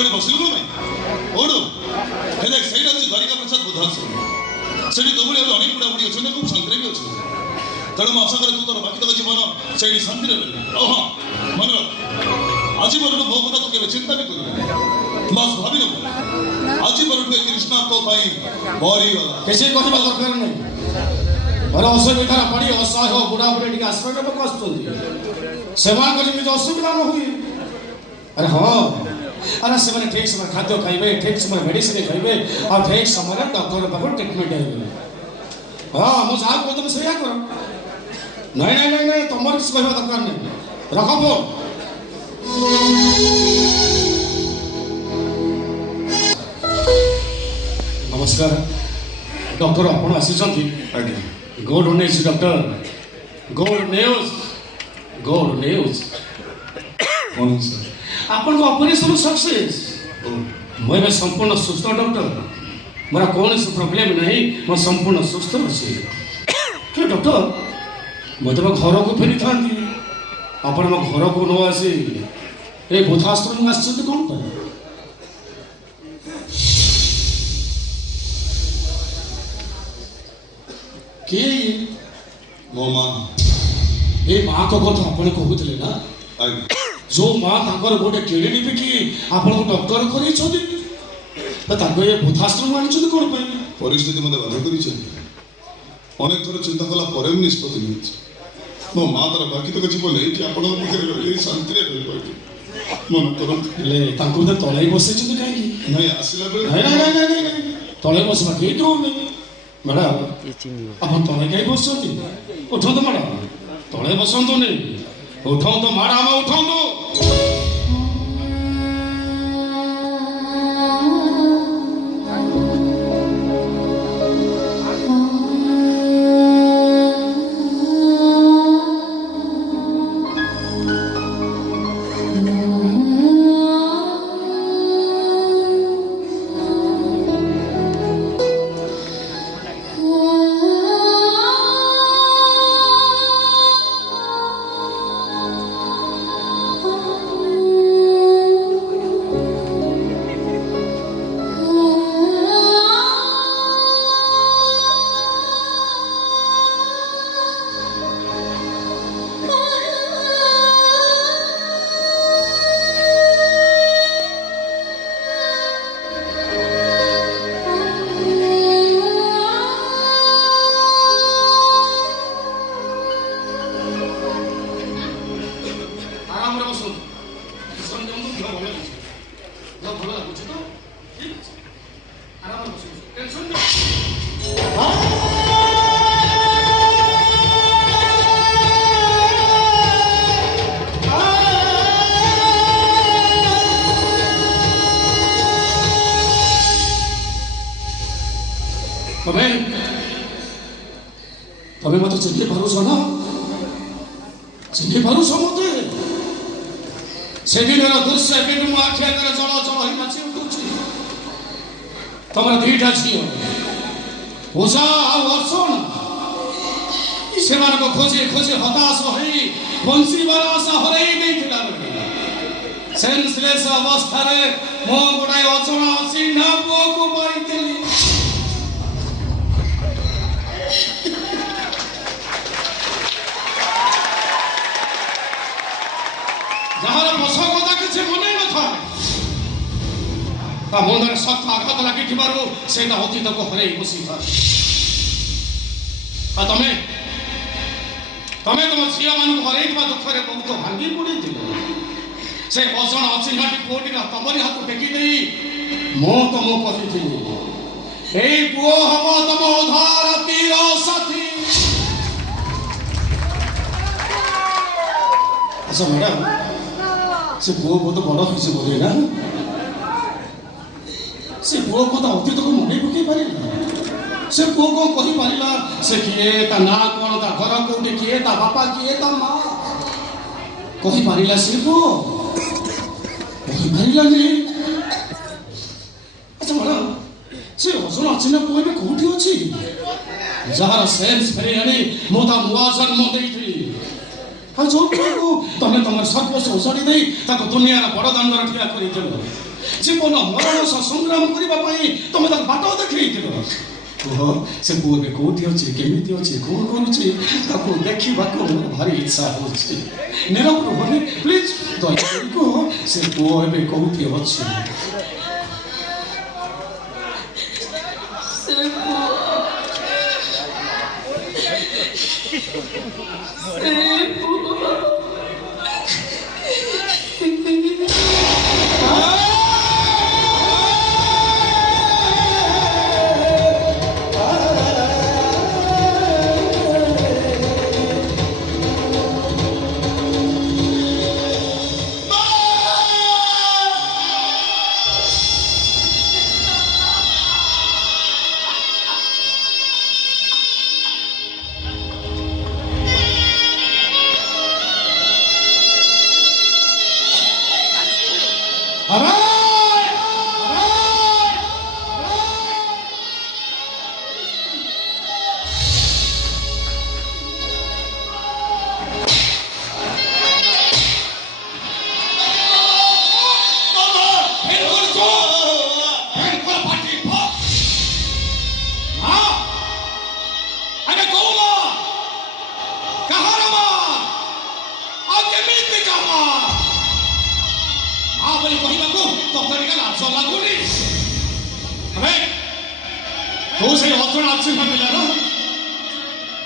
गाड़ी बसिल कौन भाई ओडो हेले सैड अछि द्वारिका प्रसाद बुधाश्रम सेठी दोबुड़ी और अनेक बुढ़ा बुढ़ी अछन खूब शांति भी अछन तेणु मैं आशा करे तू तोर बाकी तक जीवन से शांति रह हाँ मन आजीवन मो कथा तू केवे चिंता भी कर बस भाभी आजीवन कृष्णा तो मरी गला किसी कहवा दरकार नहीं बड़ा असुविधा पड़ी असहाय बुढ़ा बुढ़ी टी आश्रय लोक आसुँच सेवा कर असुविधा न हुए अरे हाँ अरे से ठीक समय खाद्य खाइबे ठीक समय मेडिसिन खाइबे और ठीक समय डॉक्टर पाख ट्रिटमेंट है हाँ मुझे जहाँ कहते तुम सैया कर नहीं नहीं नहीं नहीं तुम किसी कहवा दरकार नहीं रख फोन नमस्कार डॉक्टर आपण आसी good news doctor good news आपण को ऑपरेशन सक्सेस मैं संपूर्ण सुस्थ डॉक्टर मोर कौन प्रोब्लेम नहीं मैं संपूर्ण सुस्थ अच्छी कि डॉक्टर मत घर को फेरी था आपण मो घर को न आसी ए बुधाश्रम में आश्चर्य कौन पर के मो मां ए मां को कथा आपण कहूतले ना जो मां ताकर गोटे किडनी बिकी आपण को डॉक्टर करी छथि त ताको ए बुधाश्रम आनि छथि कोन पई परिस्थिति मते बाधा करी छथि अनेक थोर चिंता कला परे निष्पत्ति निछ मो मां तर बाकी तो जीवन एठी आपण पाखरे रही शांति रे रही पाइती मन करन ले ताको त तळाई बसे छथि काई नहीं आसिला बेले नहीं नहीं नहीं नहीं तळे बसमा के तो नहीं मैडम आप तळे काई बसछथि उठो तो मैडम तळे बसंतो नहीं उठाओ तो मैडम उठाओ तो तमें मत चिन्ह पारुछ ना चिन्ह पारुछ मत से दिन दृश्य एवं मो आखि आगे जल जल हो नाची उठुची तुम दुईटा झील पूजा आर्षण से खोजे खोजे हताश हो बंशीबार आशा हर सेन्सलेस अवस्था मो गोटाए अचना चिन्ह पुओ को पाई जहार बस कथा किसी मन न मुंडे सख्त आघात लगी से अतीत को हर बसी तमें तमें तुम झील मान हर दुखे बहुत भांगी पड़ी से अजण अचिन्हटी पुओटी तमरी हाथ टेकी नहीं मो तुम कही पुओ हम तुम उधार तीर साथी अच्छा मैडम से पुओ बहुत बड़ खुशी बोले ना से पुओ कथा अतीत को मन पकई पार से पुओ कौन कही पारा से किए ता ना कौन ता घर कौटी किए ता बापा किए ता माँ कही पारा से पुओ कही पारा नहीं अच्छा मैडम से अजन अचिन्ह पुओ भी कौटी अच्छी जार सेन्स फेरी मो ता नुआ जन्म देती जो पुओ को तमें तुम सर्वस्व उजाड़ी दे दुनिया बड़ दांडर ठिया कर ଜୀବନ ମରଣ ସହ ସଂଗ୍ରାମ କରିବା ପାଇଁ ତମେ ତାକୁ ବାଟ ଦେଖେଇଥିଲ। କୁହ ସେ ପୁଅ ଏବେ କୋଉଠି ଅଛି, କେମିତି ଅଛି, କଣ କରୁଛି, ତାକୁ ଦେଖିବାକୁ ମୋର ଭାରି ଇଚ୍ଛା ହଉଛି। ନୀରବ ରୁହନି ପ୍ଲିଜ, ଦୟାକରି କୁହ ସେ ପୁଅ ଏବେ କୋଉଠି ଅଛି।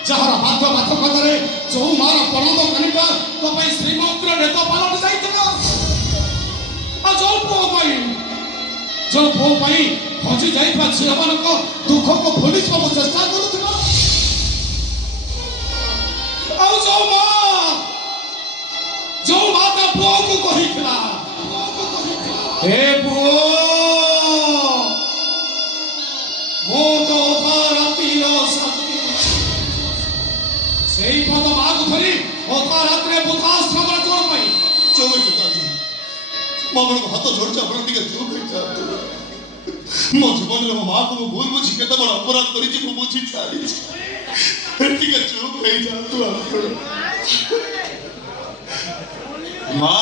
ଯାହାର ବାଧ୍ୟ ବାଧକତାରେ ଯୋଉ ମାର ପଣତ କନିକା ତୋ ପାଇଁ ଶ୍ରୀମନ୍ଦିର ନେତା ପାଲଟ ଯାଇଥିଲା, ଆଉ ଯୋଉ ପୁଅ ପାଇଁ ହଜି ଯାଇଥିବା ଝିଅମାନଙ୍କ ଦୁଃଖକୁ ଭୁଲି ଯିବାକୁ ଚେଷ୍ଟା କରୁଥିଲା, ଆଉ ଯୋଉ ମା ତା ପୁଅକୁ କହିଥିଲା, ହେ ପୁଅ ମୁଁ ତ ଅଧା ରାତିର ସାଥୀ, ସେଇ ପଦ ମାକୁ ଧରି ଅଧା ରାତିରେ ବୃଦ୍ଧାଶ୍ରମରେ କଣ ପାଇଁ? ଚୁପ ହେଇଯାଆନ୍ତୁ, ମୁଁ ଆପଣଙ୍କ ହାତ ଯୋଡୁଛି, ଆପଣ ଟିକେ ଚୁପ ହେଇଯାଆନ୍ତୁ। ମୋ ଜୀବନରେ ମୋ ମାକୁ ମୁଁ ଭୁଲ ବୁଝି କେତେ ବଡ଼ ଅପରାଧ କରିଛି ମୁଁ ବୁଝି ସାରିଛି, ଟିକେ ଚୁପ ହେଇଯାଆନ୍ତୁ ଆପଣ। ମା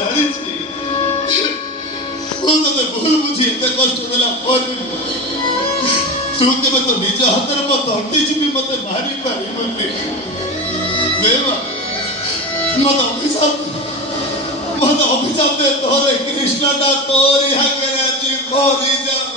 ଜାଣିଛି ମୁଁ ତତେ ଭୁଲ ବୁଝି ଏତେ କଷ୍ଟ ଦେଲା ପରେ ତୁ କେବେ ତ ନିଜ ହାତରେ ମୋ ତଣ୍ଟି ଚିପି ମତେ ମାରି ପାରିବୁନି। ମତେ ଅଭିଶାପ ଦେ, ତୋରେ କୃଷ୍ଣଟା ତୋରି ହାତରେ ଆଜି ମରିଯାଉ।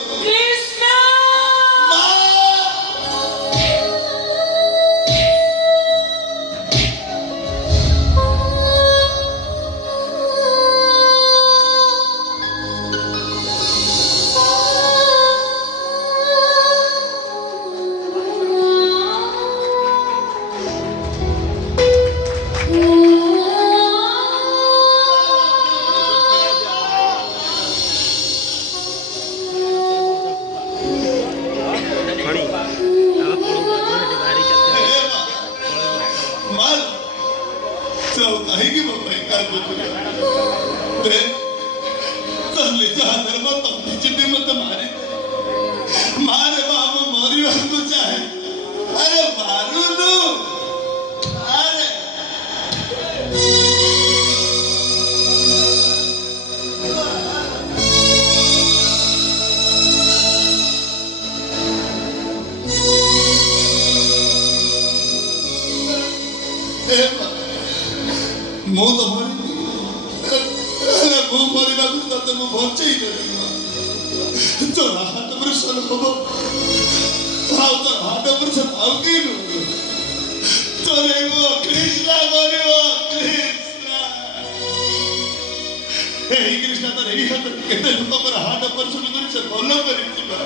କାହିଁକି ମୋ ପାଇଁ କାନ୍ଦୁଛୁ? ନିଜ ହାତରେ ମୋ ତଣ୍ଟି ଚିପି ମତେ ମାରି ମାରେ ମା, ମୁଁ ମରିବାକୁ ଚାହେଁ। ଆରେ ମାରୁନୁ, ଆରେ ମୁଁ ତ ମରିବି, ମୁଁ ମରିବାକୁ ତତେ ମୁଁ ବଞ୍ଚେଇ ଦେବି। ତୋର ହାତ ପୁରୁଷ ହବ, ଆଉ ତୋର ହାତ ପୁରୁଷ ଆଉ କି ତୋରେ କୃଷ୍ଣା କରିବ। ଏଇ କୃଷ୍ଣା ତୋର ଏଇ ହାତ କେତେ ଲୋକଙ୍କର ହାତ ପରିଶ୍ରମ କରି ସେ ଭଲ କରିଯିବା,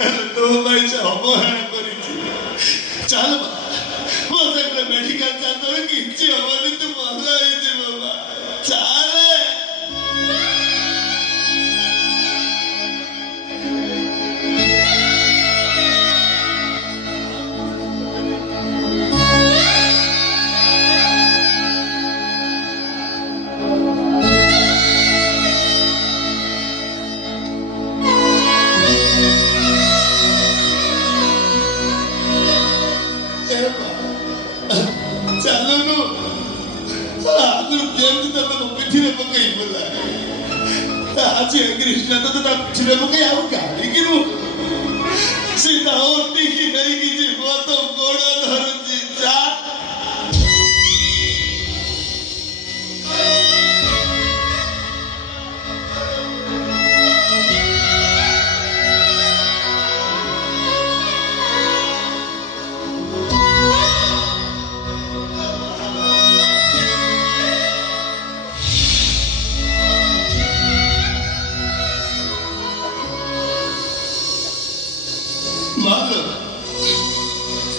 ହେଲେ ତୋ ପାଇଁ ସେ ଅବହେଳା କରିଛି। ଚାଲ ମୋ ସାଙ୍ଗରେ ମେଡିକାଲ ଚାଲ, କିଛି ହବନି, ତୁ ଭଲ ହେଇଯିବ ମା, ଚାଲେ। ଚାଲୁନୁ ଆଗରୁ କେମିତି ତତେ ମୋ ପିଠିରେ ପକେଇ ବୋଲା ଆଜି କୃଷ୍ଣ ତତେ ତା ପିଠିରେ ପକେଇ ଆଉ ଗାଳିକିରୁ ସେ ତା ଓଟିକି ନେଇକି ଯିବ ତ ଗୋଡ଼ ଧରୁଛି ଯା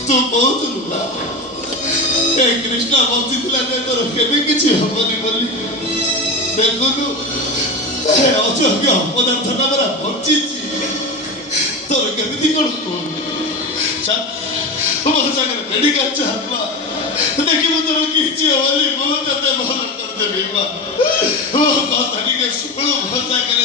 तू कौलु ना कृष्ण बंची तोर के हेनी बोली देखु अयोग्य अपदार्थ ना परा बंची तोर केमी कौन मो सागर मेडिकल चाहवा देखिए तोर किसी बोली बहुत भल करदेवी मो कथा शुणु मो सागर